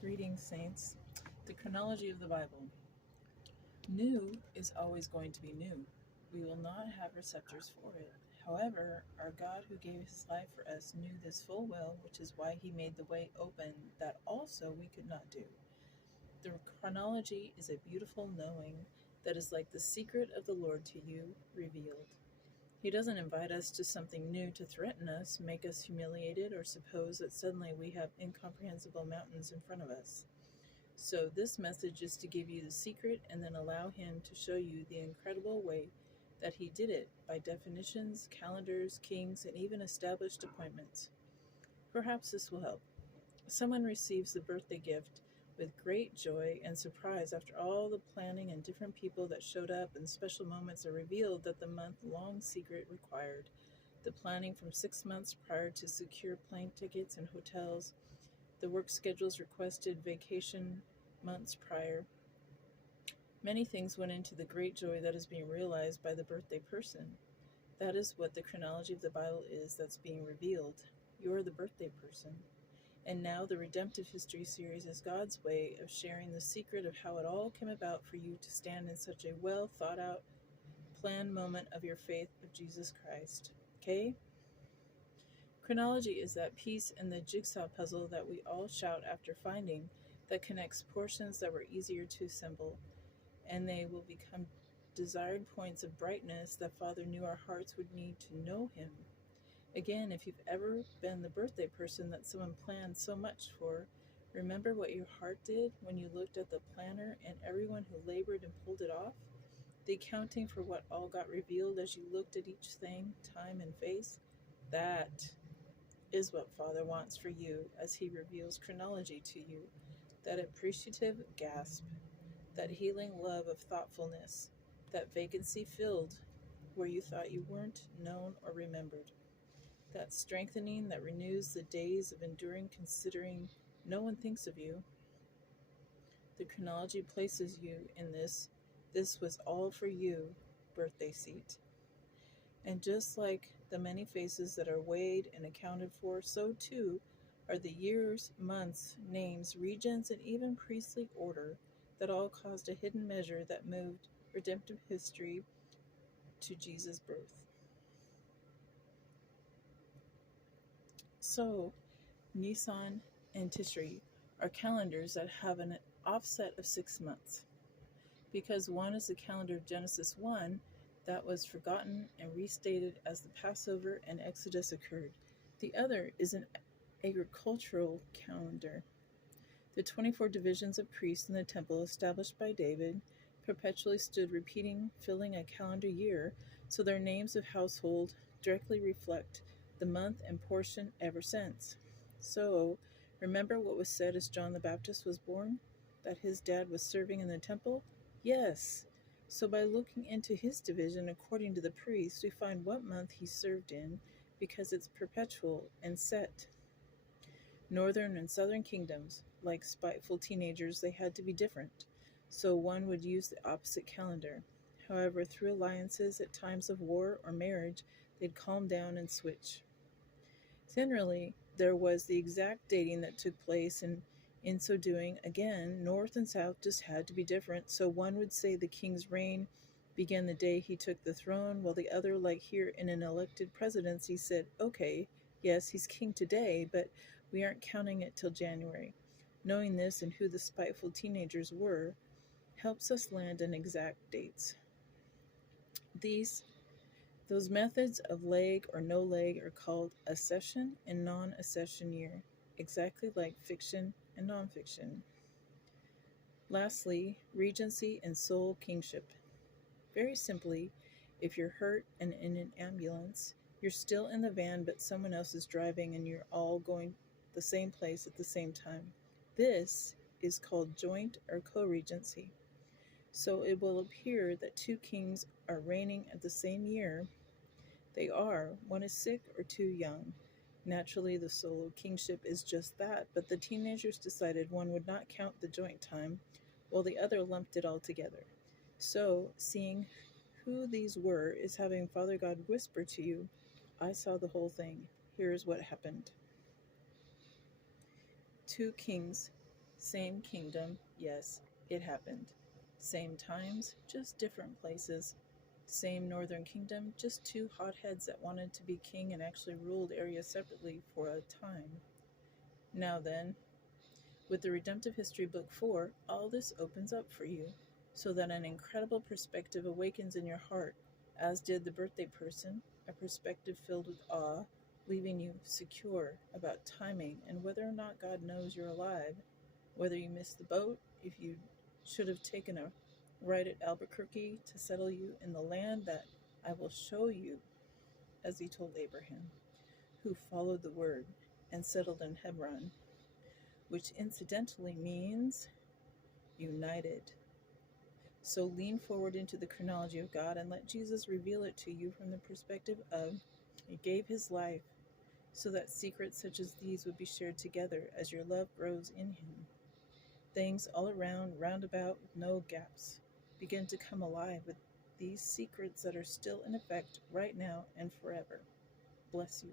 Greetings, saints. The chronology of the Bible. New is always going to be new. We will not have receptors for it. However, our God who gave his life for us knew this full well, which is why he made the way open that also we could not do. The chronology is a beautiful knowing that is like the secret of the Lord to you revealed. He doesn't invite us to something new to threaten us, make us humiliated, or suppose that suddenly we have incomprehensible mountains in front of us. So, this message is to give you the secret and then allow him to show you the incredible way that he did it by definitions, calendars, kings, and even established appointments. Perhaps this will help. Someone receives the birthday gift with great joy and surprise after all the planning and different people that showed up and special moments are revealed that the month-long secret required. The planning from 6 months prior to secure plane tickets and hotels, the work schedules requested vacation months prior. Many things went into the great joy that is being realized by the birthday person. That is what the chronology of the Bible is that's being revealed. You're the birthday person. And now the Redemptive History series is God's way of sharing the secret of how it all came about for you to stand in such a well thought out, planned moment of your faith of Jesus Christ. Okay? Chronology is that piece in the jigsaw puzzle that we all shout after finding that connects portions that were easier to assemble, and they will become desired points of brightness that Father knew our hearts would need to know him. Again, if you've ever been the birthday person that someone planned so much for, remember what your heart did when you looked at the planner and everyone who labored and pulled it off? The accounting for what all got revealed as you looked at each thing, time and face? That is what Father wants for you as he reveals chronology to you. That appreciative gasp, that healing love of thoughtfulness, that vacancy filled where you thought you weren't known or remembered, that strengthening that renews the days of enduring considering no one thinks of you. The chronology places you in this was all for you birthday seat. And just like the many faces that are weighed and accounted for, so too are the years, months, names, regions, and even priestly order that all caused a hidden measure that moved redemptive history to Jesus' birth. So, Nisan and Tishri are calendars that have an offset of 6 months. Because one is the calendar of Genesis 1 that was forgotten and restated as the Passover and Exodus occurred. The other is an agricultural calendar. The 24 divisions of priests in the temple established by David perpetually stood repeating, filling a calendar year, so their names of household directly reflect the month and portion ever since. So, remember what was said as John the Baptist was born? That his dad was serving in the temple? Yes. So by looking into his division according to the priests, we find what month he served in, because it's perpetual and set. Northern and southern kingdoms, like spiteful teenagers, they had to be different, so one would use the opposite calendar. However, through alliances at times of war or marriage, they'd calm down and switch. Generally, there was the exact dating that took place, and in so doing, again, north and south just had to be different. So one would say the king's reign began the day he took the throne, while the other, like here in an elected presidency, said, okay, yes, he's king today, but we aren't counting it till January. Knowing this and who the spiteful teenagers were helps us land on exact dates. Those methods of leg or no leg are called accession and non-accession year, exactly like fiction and nonfiction. Lastly, regency and sole kingship. Very simply, if you're hurt and in an ambulance, you're still in the van but someone else is driving and you're all going the same place at the same time. This is called joint or co-regency. So it will appear that two kings are reigning at the same year. They are. One is sick or too young. Naturally, the solo kingship is just that, but the teenagers decided one would not count the joint time, while the other lumped it all together. So, seeing who these were is having Father God whisper to you, I saw the whole thing. Here is what happened. Two kings Same kingdom, yes, it happened. Same times, just different places. Same northern kingdom, just two hotheads that wanted to be king and actually ruled areas separately for a time. Now then, with the Redemptive History Book 4, all this opens up for you, so that an incredible perspective awakens in your heart, as did the birthday person, a perspective filled with awe, leaving you secure about timing and whether or not God knows you're alive, whether you missed the boat, if you should have taken a ride at Albuquerque to settle you in the land that I will show you, as he told Abraham, who followed the word and settled in Hebron, which incidentally means united. So lean forward into the chronology of God and let Jesus reveal it to you from the perspective of He gave His life so that secrets such as these would be shared together as your love grows in Him. Things all around, roundabout, with no gaps, begin to come alive with these secrets that are still in effect right now and forever. Bless you.